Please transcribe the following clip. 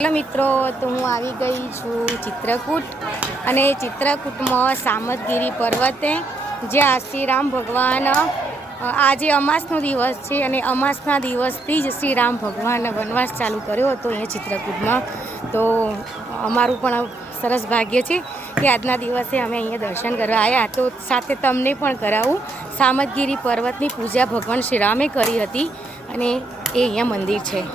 Hello મિત્રો, તો હું આવી ગઈ છું ચિત્રકૂટ અને ચિત્રકૂટમાં સામતગીરી પર્વતે જ્યાં શ્રીરામ ભગવાન આજે અમાસનો દિવસ છે અને અમાસના દિવસથી જ શ્રીરામ ભગવાન વનવાસ ચાલુ કર્યો હતો અહીંયા ચિત્રકૂટમાં. તો અમારું પણ સરસ ભાગ્ય છે કે આજના દિવસે અમે અહીંયા દર્શન કરવા આવ્યા. તો સાથે તમને પણ કરાવું. સામતગીરી પર્વતની પૂજા ભગવાન શ્રીરામે કરી હતી અને એ અહીંયા મંદિર છે.